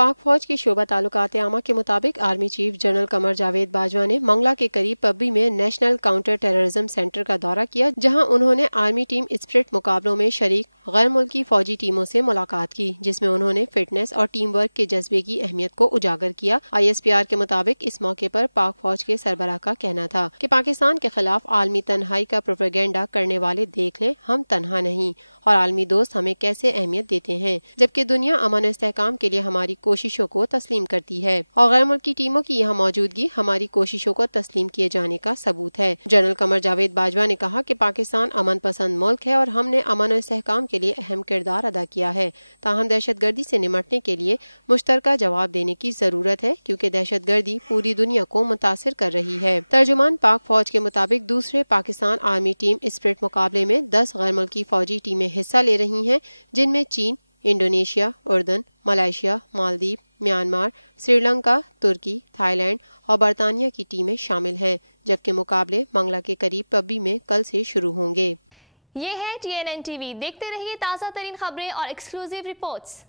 पाक फौज के शोबा ताल्लुकात आमा के मुताबिक army chief general Qamar Javed Bajwa ने मंगला के करीब पब्बी में नेशनल काउंटर टेररिज्म सेंटर का दौरा किया, जहां उन्होंने आर्मी टीम स्पिरिट मुकाबलों में शरीक गैर मुल्की फौजी टीमों से मुलाकात की, जिसमें उन्होंने फिटनेस और टीम वर्क के जज्बे की अहमियत को उजागर किया। ISPR के मुताबिक इस मौके पर पाक फौज के सरबराह का कहना था कि पाकिस्तान के खिलाफ आलमी तन्हाई का प्रोपेगेंडा करने वाले देख लें, हम तन्हा नहीं और आलमी दोस्त हमें कैसे अहमियत देते हैं, जबकि दुनिया अमन इस्तेहकाम के लिए हमारी कोशिशों को तस्लीम करती है और गैर मुल्की टीमों की यहाँ मौजूदगी हमारी कोशिशों को तस्लीम किए जाने का सबूत है। जनरल कमर जावेद बाजवा ने कहा कि पाकिस्तान अमन पसंद मुल्क है और हमने अमन और इस्तेहकाम के लिए अहम किरदार अदा किया है, ताहम दहशतगर्दी से निमटने के लिए मुश्तरका जवाब देने की जरूरत है, क्योंकि दहशतगर्दी पूरी दुनिया को मुतासिर कर रही है। तर्जुमान पाक फौज के मुताबिक दूसरे पाकिस्तान आर्मी टीम स्पिरिट मुकाबले में 10 गैर मुल्की फौजी टीमें हिस्सा ले रही हैं, जिनमें चीन, इंडोनेशिया, उर्दन, मलेशिया, मालदीव, म्यांमार, श्रीलंका, तुर्की, थाईलैंड और बरतानिया की टीमें शामिल हैं, जबकि मुकाबले मंगला के करीब पब्बी में कल से शुरू होंगे। ये है TNN TV। देखते रहिए ताज़ा तरीन खबरें और एक्सक्लूसिव रिपोर्ट्स।